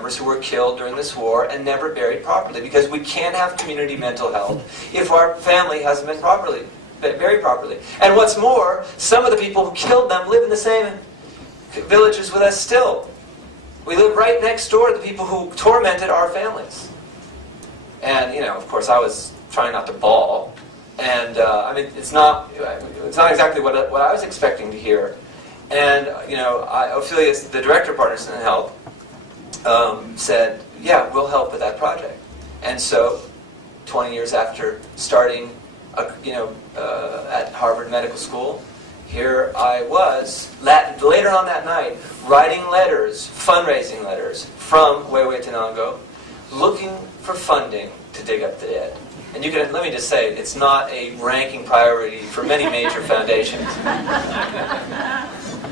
members who were killed during this war and never buried properly, because we can't have community mental health if our family hasn't been buried properly. And what's more, some of the people who killed them live in the same villages with us still. We live right next door to the people who tormented our families. And, of course, I was trying not to bawl. And, it's not exactly what I was expecting to hear. And, Ophelia, the director of Partners in Health, said, yeah, we'll help with that project. And so, 20 years after starting, at Harvard Medical School, here I was, later on that night, writing letters, fundraising letters, from Huehuetenango, looking for funding to dig up the dead. And let me just say, it's not a ranking priority for many major foundations.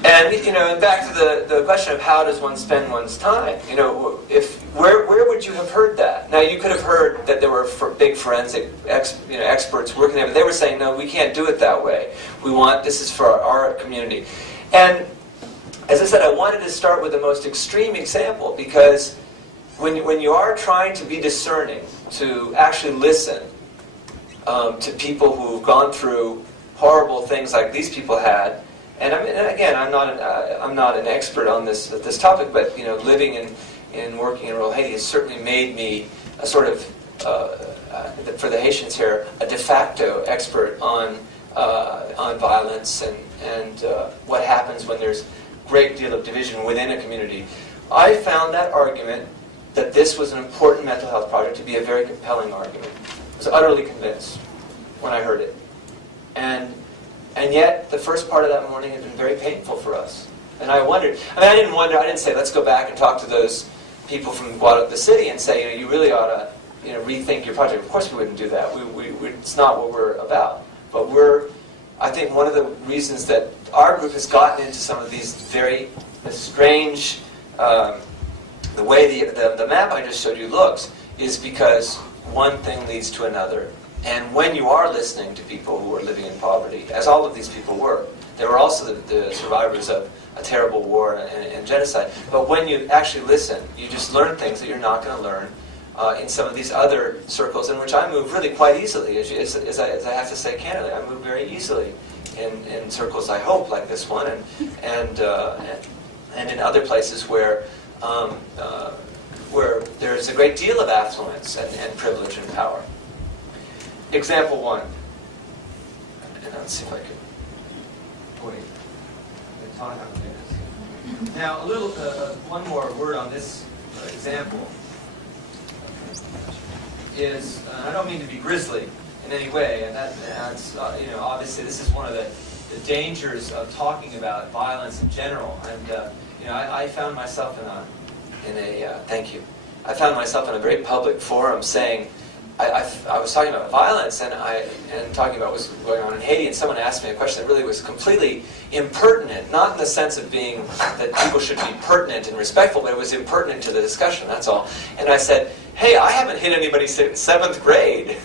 And, and back to the question of how does one spend one's time? Where would you have heard that? Now, you could have heard that there were big forensic experts working there, but they were saying, no, we can't do it that way. This is for our community. And as I said, I wanted to start with the most extreme example, because when you are trying to be discerning, to actually listen to people who've gone through horrible things like these people had, and again, I'm not an expert on this topic, but living and working in rural Haiti has certainly made me a sort of, for the Haitians here, a de facto expert on violence and what happens when there's a great deal of division within a community. I found that argument, that this was an important mental health project, to be a very compelling argument. I was utterly convinced when I heard it. And yet, the first part of that morning had been very painful for us. And I wondered, I didn't say, let's go back and talk to those people from Guadalupe City and say, you really ought to rethink your project. Of course we wouldn't do that. It's not what we're about. But I think one of the reasons that our group has gotten into some of these very strange, the way the map I just showed you looks, is because one thing leads to another. And when you are listening to people who are living in poverty, as all of these people were, they were also the survivors of a terrible war and genocide. But when you actually listen, you just learn things that you're not going to learn in some of these other circles, in which I move really quite easily, as I have to say candidly. I move very easily in circles, I hope, like this one, and in other places where there's a great deal of affluence and privilege and power. Example one. And let's see if I can wait. Now, one more word on this example is, I don't mean to be grisly in any way, and that's obviously this is one of the dangers of talking about violence in general. And I found myself thank you. I found myself in a very public forum saying, I was talking about violence and talking about what was going on in Haiti, and someone asked me a question that really was completely impertinent, not in the sense of being that people should be pertinent and respectful, but it was impertinent to the discussion, that's all. And I said, hey, I haven't hit anybody since 7th grade.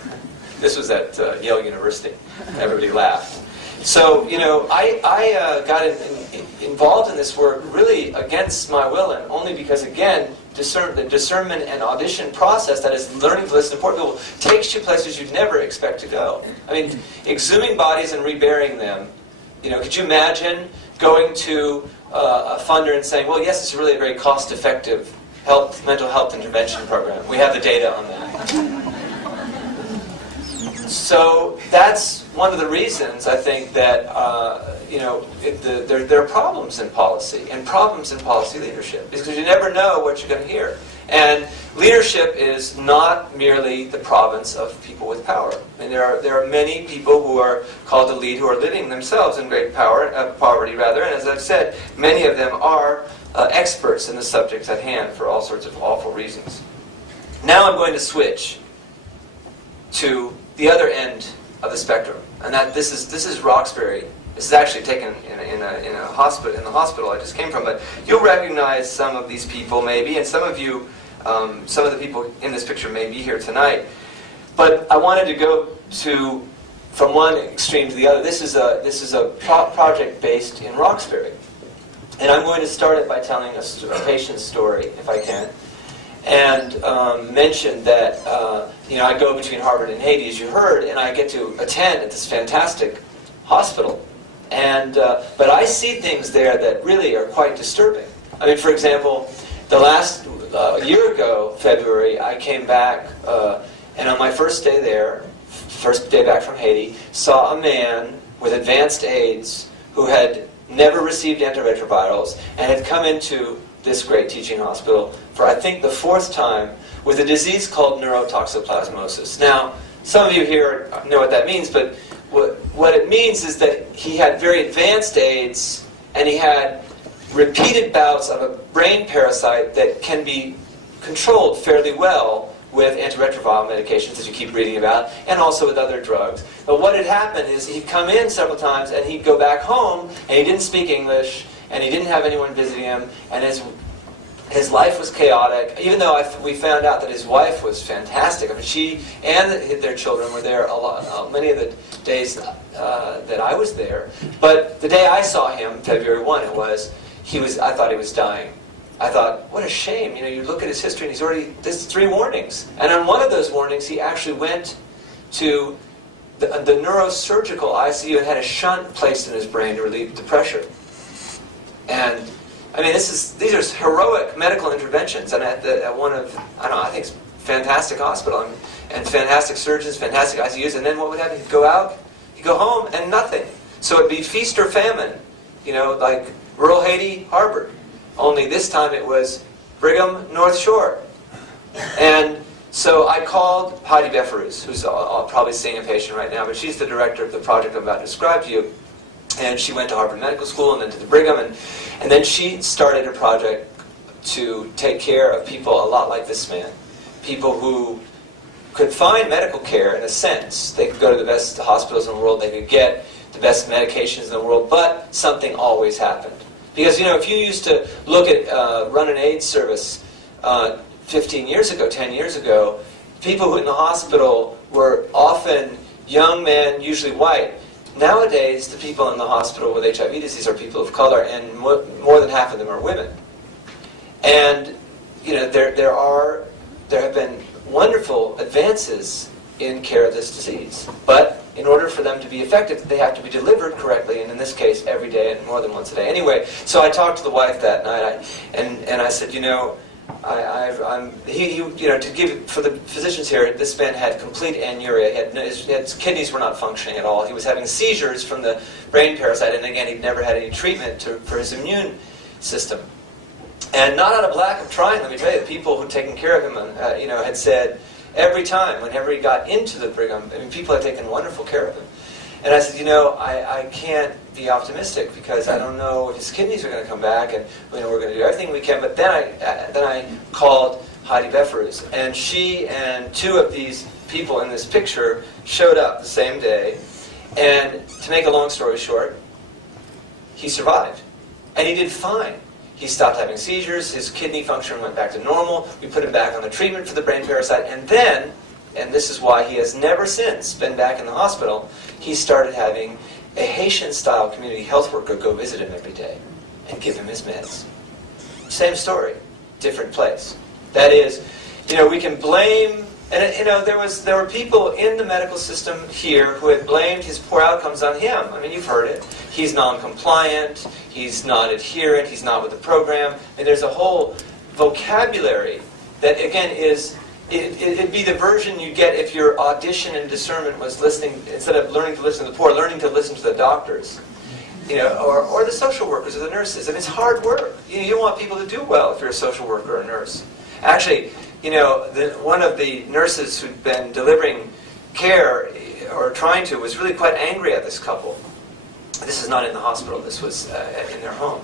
This was at Yale University. Everybody laughed. So, I got involved in this work really against my will, and only because, again, the discernment and audition process, that is learning to listen to important people, takes you places you'd never expect to go. I mean, exhuming bodies and reburying them, could you imagine going to a funder and saying, well, yes, it's really a very cost-effective mental health intervention program. We have the data on that. So that's one of the reasons, I think, that there are problems in policy and problems in policy leadership, because you never know what you're going to hear. And leadership is not merely the province of people with power. I mean, there are many people who are called to lead who are living themselves in great poverty, rather. And as I've said, many of them are experts in the subjects at hand for all sorts of awful reasons. Now I'm going to switch to the other end of the spectrum, and this is Roxbury. This is actually taken in a hospital, in the hospital I just came from. But you'll recognize some of these people, maybe, and some of you, some of the people in this picture may be here tonight. But I wanted to go from one extreme to the other. This is a project based in Roxbury, and I'm going to start it by telling a patient's story, if I can. and mentioned that I go between Harvard and Haiti, as you heard, and I get to attend at this fantastic hospital. And but I see things there that really are quite disturbing. I mean, for example, the last year ago, February, I came back, and on my first day there, first day back from Haiti, saw a man with advanced AIDS who had never received antiretrovirals and had come into this great teaching hospital for, I think, the 4th time with a disease called neurotoxoplasmosis. Now, some of you here know what that means, but what it means is that he had very advanced AIDS and he had repeated bouts of a brain parasite that can be controlled fairly well with antiretroviral medications that you keep reading about, and also with other drugs. But what had happened is he'd come in several times and he'd go back home and he didn't speak English and he didn't have anyone visiting him, and his life was chaotic, even though we found out that his wife was fantastic. I mean, she and their children were there a lot, many of the days that I was there. But the day I saw him, February 1, I thought he was dying. I thought, what a shame. You look at his history and there's 3 warnings. And on one of those warnings, he actually went to the neurosurgical ICU and had a shunt placed in his brain to relieve the pressure. And I mean, these are heroic medical interventions. And at one of, I think it's a fantastic hospital, and fantastic surgeons, fantastic ICUs. And then what would happen? He'd go out, he'd go home, and nothing. So it'd be feast or famine, like rural Haiti, Harvard. Only this time it was Brigham, North Shore. And so I called Heidi Beferus, who's probably seeing a patient right now, but she's the director of the project I'm about to describe to you. And she went to Harvard Medical School and then to the Brigham. And then she started a project to take care of people a lot like this man. People who could find medical care in a sense. They could go to the best hospitals in the world. They could get the best medications in the world. But something always happened. Because, if you used to look at run an AIDS service 15 years ago, 10 years ago, people who in the hospital were often young men, usually white. Nowadays, the people in the hospital with HIV disease are people of color, and more than half of them are women. And, there have been wonderful advances in care of this disease. But in order for them to be effective, they have to be delivered correctly, and in this case, every day and more than once a day. Anyway, so I talked to the wife that night, and I said, to give for the physicians here, this man had complete anuria. His kidneys were not functioning at all. He was having seizures from the brain parasite, and again, he'd never had any treatment for his immune system. And not out of lack of trying, let me tell you, the people who'd taken care of him, had said, every time, whenever he got into the Brigham, people had taken wonderful care of him. And I said, I can't be optimistic because I don't know if his kidneys are going to come back, and we're going to do everything we can. But then I called Heidi Beferus, and she and 2 of these people in this picture showed up the same day. And to make a long story short, he survived, and he did fine. He stopped having seizures, his kidney function went back to normal, we put him back on the treatment for the brain parasite, and then, and this is why he has never since been back in the hospital, he started having a Haitian-style community health worker go visit him every day and give him his meds. Same story, different place. That is, we can blame, and there were people in the medical system here who had blamed his poor outcomes on him. I mean, you've heard it. He's non-compliant, he's not adherent, he's not with the program, and there's a whole vocabulary that, again, it'd be the version you get if your audition and discernment was listening, instead of learning to listen to the poor, learning to listen to the doctors, or the social workers or the nurses. And it's hard work. You want people to do well if you're a social worker or a nurse. Actually, one of the nurses who'd been delivering care, or trying to, was really quite angry at this couple. This is not in the hospital, this was in their home.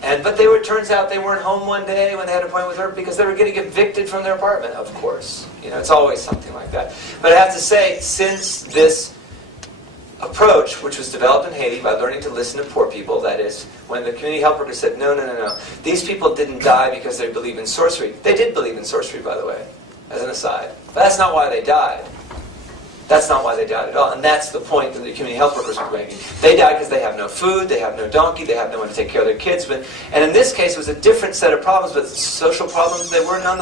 But turns out they weren't home one day when they had an appointment with her because they were getting evicted from their apartment, of course. It's always something like that. But I have to say, since this approach, which was developed in Haiti by learning to listen to poor people, that is, when the community health workers said, no, these people didn't die because they believe in sorcery. They did believe in sorcery, by the way, as an aside. But that's not why they died. That's not why they died at all. And that's the point that the community health workers were making. They died because they have no food, they have no donkey, they have no one to take care of their kids. And in this case, it was a different set of problems, but social problems, they were nonetheless.